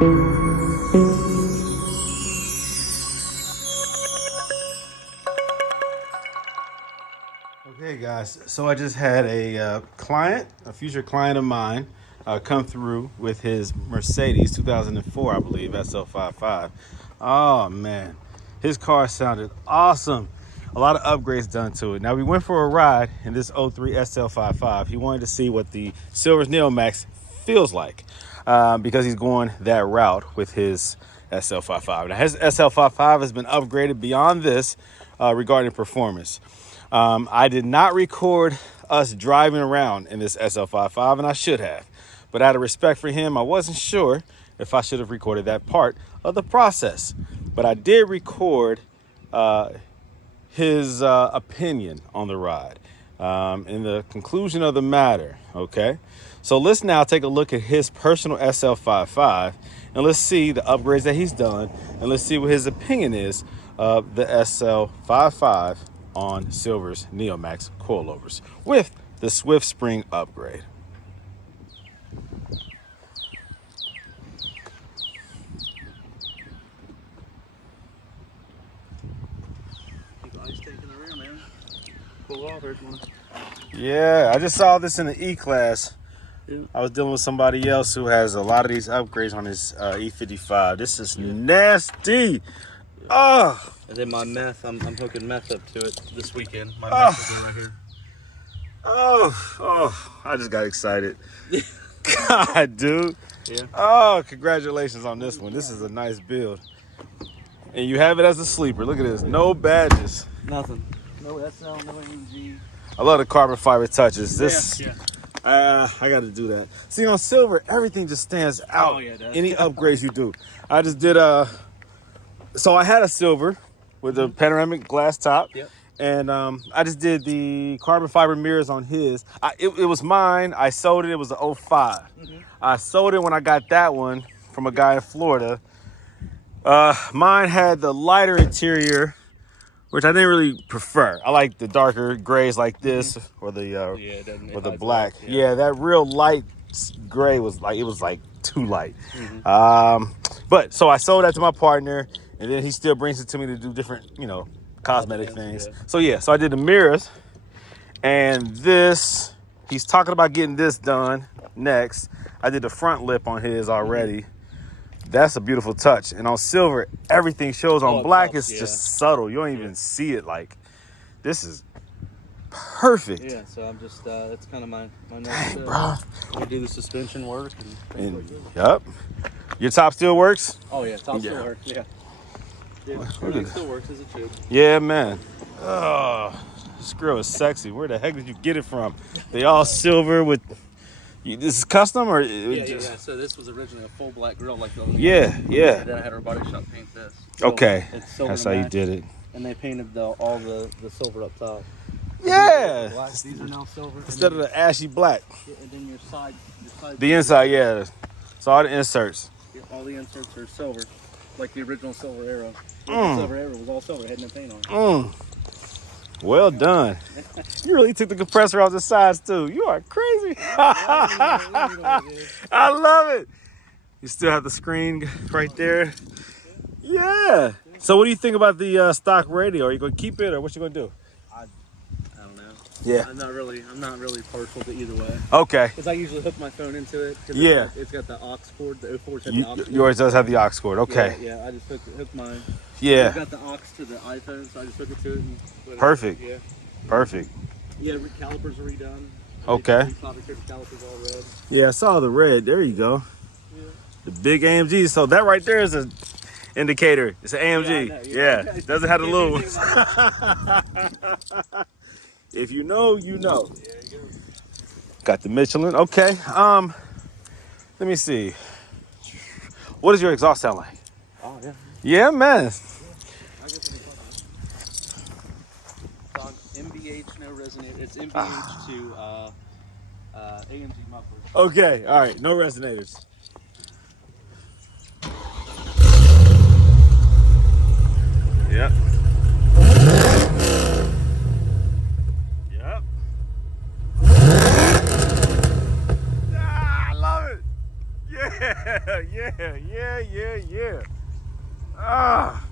Okay guys, so I just had a future client of mine, come through with his Mercedes 2004, I believe, SL55. Oh man, his car sounded awesome. A lot of upgrades done to it. Now we went for a ride in this 03 SL55. He wanted to see what the Silver's Neomax feels like, because he's going that route with his SL55. Now his SL55 has been upgraded beyond this regarding performance. I did not record us driving around in this SL55, and I should have. But out of respect for him, I wasn't sure if I should have recorded that part of the process. But I did record his opinion on the ride in the conclusion of the matter, okay? So let's now take a look at his personal SL55, and let's see the upgrades that he's done, and let's see what his opinion is of the SL55 on Silver's Neomax coilovers with the Swift Spring upgrade. Yeah, I just saw this in the E-Class. Yeah. I was dealing with somebody else who has a lot of these upgrades on his E55. This is nasty. Oh. And then my meth, I'm hooking meth up to it this weekend. My meth is right here. Oh, I just got excited. God, dude. Yeah. Oh, congratulations on this one. This is a nice build. And you have it as a sleeper. Look at this. No badges. Nothing. No SL, no AMG. I love the carbon fiber touches. This, yeah. I got to do that. See, on Silver, everything just stands out. Oh, yeah, it does. Any upgrades you do. I just did so I had a Silver with a panoramic glass top. Yep. And I just did the carbon fiber mirrors on his. It was mine. I sold it. It was a 05. I sold it when I got that one from a guy in Florida. Mine had the lighter interior, which I didn't really prefer. I like the darker grays like this, or the black. Yeah, that real light gray was like too light. But so I sold that to my partner, and then he still brings it to me to do different, cosmetic things. Yeah. So I did the mirrors, and this, he's talking about getting this done next. I did the front lip on his already. That's a beautiful touch. And on Silver, everything shows. On black, it's just subtle. You don't even see it. Like, this is perfect. Yeah, so I'm just, it's kind of my next Dang, bro. We do the suspension work. Yep. Your top still works? Oh, yeah, top still works, yeah. Everything still works as it should. Yeah, man. Oh, this girl is sexy. Where the heck did you get it from? They all silver with... This is custom, or yeah. So this was originally a full black grill, like the yeah. And then I had our body shop paint this. So okay, it's silver. That's how you did it. And they painted all the silver up top. Yeah. These are now silver instead of the ashy black. Yeah, and then your side. The inside, yeah. So all the inserts. Yeah, all the inserts are silver, like the original Silver Arrow. The Silver Arrow was all silver, had no paint on it. Well done. You really took the compressor off the sides too. You are crazy. I love it. You still have the screen right there. Yeah. So what do you think about the stock radio? Are you going to keep it, or what you going to do? I don't know. Yeah. I'm not really partial to either way. Okay. Because I usually hook my phone into it. Yeah. It's got the aux cord. The 04's got the aux cord. Yours does have the aux cord. Okay. Yeah. I just hook mine. Yeah. I've got the aux to the iPhone, so I just hook it to it. And perfect. Yeah. Perfect. Yeah, calipers are redone. Okay. Calipers all red. Yeah, I saw the red. There you go. Yeah. The big AMG. So that right there is an indicator. It's an AMG. Yeah. It doesn't have the little ones. If you know, you know. Yeah, you go. Got the Michelin. Okay. Let me see. What does your exhaust sound like? Oh yeah. Yeah, man. MBH, no resonator. It's MBH to AMG muffler. Okay, all right, no resonators. Yep. Yep. I love it. Yeah. yeah. Ah.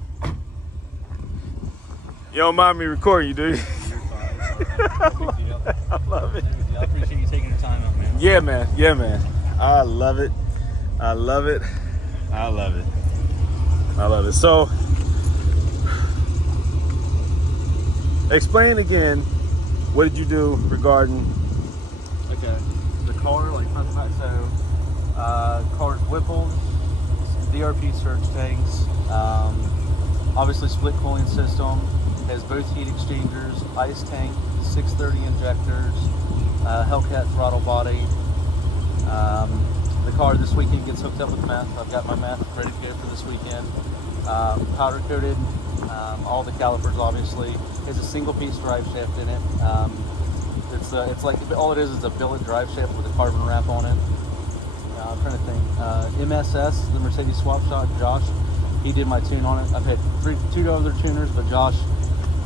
You don't mind me recording you, do you? You're fine. No big deal. I love it. No big deal. I appreciate you taking your time out, man. Yeah, man. Yeah, man. I love it. I love it. I love it. I love it. So, explain again, what did you do regarding... Okay. The car, like front to back, so car's whippled, DRP surge tanks, obviously split cooling system, has both heat exchangers, ice tank, 630 injectors, Hellcat throttle body. The car this weekend gets hooked up with meth. I've got my meth ready to go for this weekend. Powder coated, all the calipers obviously. Has a single piece drive shaft in it. It's like, all it is a billet drive shaft with a carbon wrap on it. I'm trying to think. MSS, the Mercedes swap shop, Josh, he did my tune on it. I've had two other tuners, but Josh,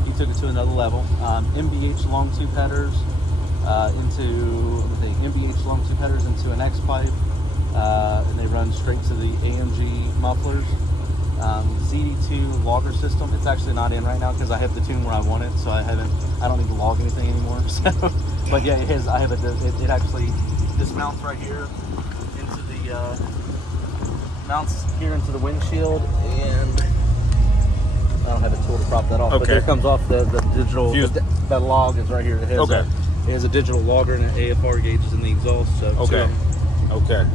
he took it to another level. MBH long tube headers MBH long tube headers into an X pipe, and they run straight to the AMG mufflers. ZD2 logger system. It's actually not in right now because I have the tune where I want it, so I don't need to log anything anymore. So, but yeah, it actually dismounts right here into the mounts here into the windshield, and I don't have a tool to prop that off. Okay. But there comes off the digital. That log is right here. It has a digital logger and an AFR gauges in the exhaust. So Okay.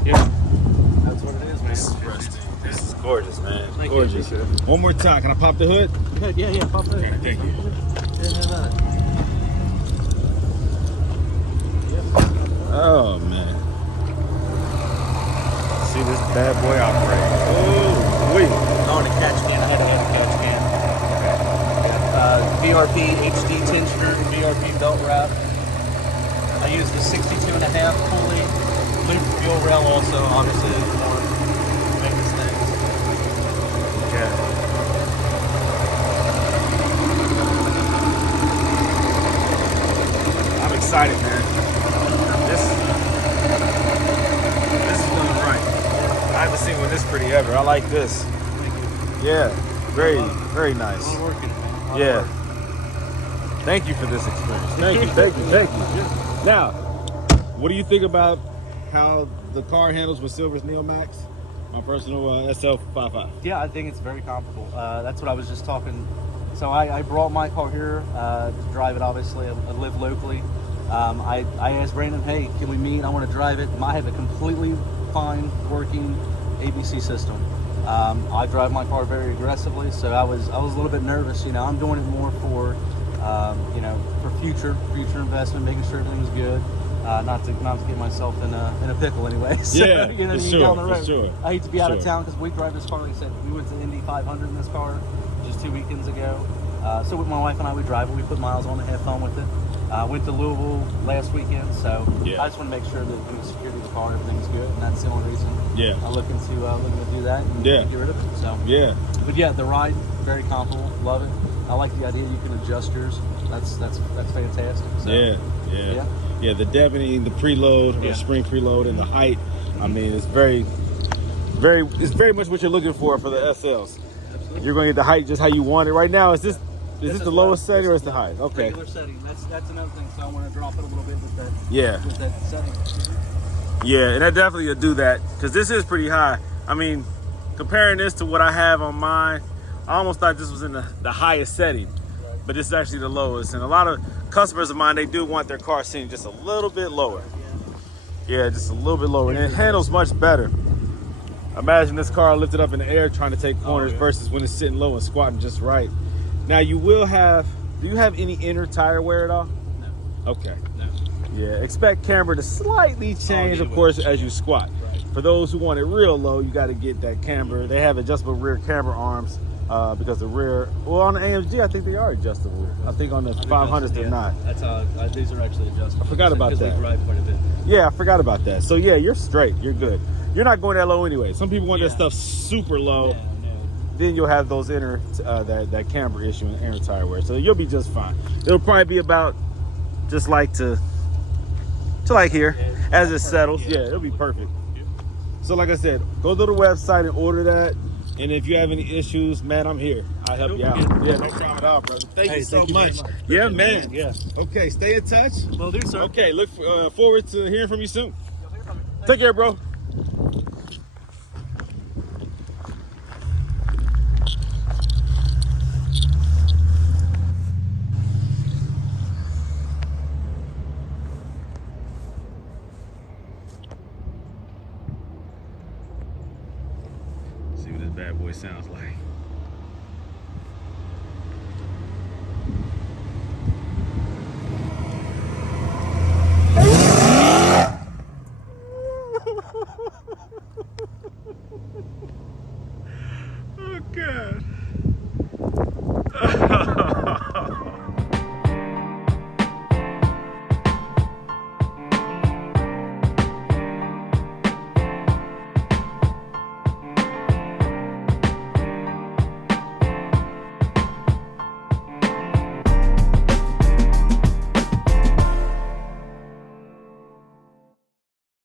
yeah, that's what it is, man. This is gorgeous, man. Thank Gorgeous. you. One more time. Can I pop the hood? Yeah, pop that. Okay, thank you. Oh, man. See this bad boy operate. Oh, wait. Oh, and a catch can. I had another catch can. VRP HD tensioner, VRP belt wrap. I use the 62.5 pulley. Loop fuel rail also, obviously, for maintenance things. Yeah. I'm excited, man. This is going right. I haven't seen one this pretty ever. I like this. Yeah, very nice. A lot of work in it, man. Yeah. Thank you for this experience. Thank you. Now, what do you think about how the car handles with Silver's Neomax? My personal SL55. Yeah, I think it's very comparable. That's what I was just talking. So I brought my car here to drive it, obviously. I live locally. I asked Brandon, hey, can we meet? I want to drive it. I have a completely fine working ABC system. I drive my car very aggressively, so I was a little bit nervous. You know, I'm doing it more for for future investment, making sure everything's good. Not to get myself in a pickle anyway. So, Yeah, you know what I mean, sure, down the road. for sure. I hate to be out of town because we drive this car. Like I said, we went to Indy 500 in this car just 2 weekends ago. So with my wife and I, we drive it. We put miles on it, have fun with it. Went to Louisville last weekend, so Yeah. I just want to make sure that the security of the car, everything's good, and that's the only reason I'm looking to do that and get rid of it. So but yeah, the ride very comparable. Love it. I like the idea you can adjust yours. That's fantastic. So, yeah. The deadening, the preload, or spring preload, and the height. I mean, it's very much what you're looking for the SLs. Absolutely. You're going to get the height just how you want it. Right now, is this the lowest setting or is the highest? Okay. Regular setting. That's another thing. So I want to drop it a little bit with that. Yeah. With that setting. Yeah, and I definitely will do that because this is pretty high. I mean, comparing this to what I have on mine, I almost thought this was in the highest setting, but this is actually the lowest. And a lot of customers of mine, they do want their car sitting just a little bit lower. Yeah, just a little bit lower, and it handles much better. Imagine this car lifted up in the air trying to take corners versus when it's sitting low and squatting just right. Now do you have any inner tire wear at all? No. Okay. No. Yeah, expect camber to slightly change, of course, as you squat. Right. For those who want it real low, you got to get that camber. They have adjustable rear camber arms because the rear, well, on the AMG, I think they are adjustable. I think on the 500s, they're not. That's how these are actually adjustable. I forgot about that. Because they drive quite a bit. Yeah, I forgot about that. So yeah, you're straight. You're good. You're not going that low anyway. Some people want that stuff super low. Yeah, no. Then you'll have those inner, that camber issue and inner tire wear. So you'll be just fine. It'll probably be about just like to like here as it settles. Yeah, it'll be perfect. So like I said, go to the website and order that. And if you have any issues, man, I'm here. I'll help you out. Yeah, no problem at all, brother. Thank you so much. Yeah, man. Yeah. Okay, stay in touch. Will do, sir. Okay, look forward to hearing from you soon. Take care, bro. See what this bad boy sounds like.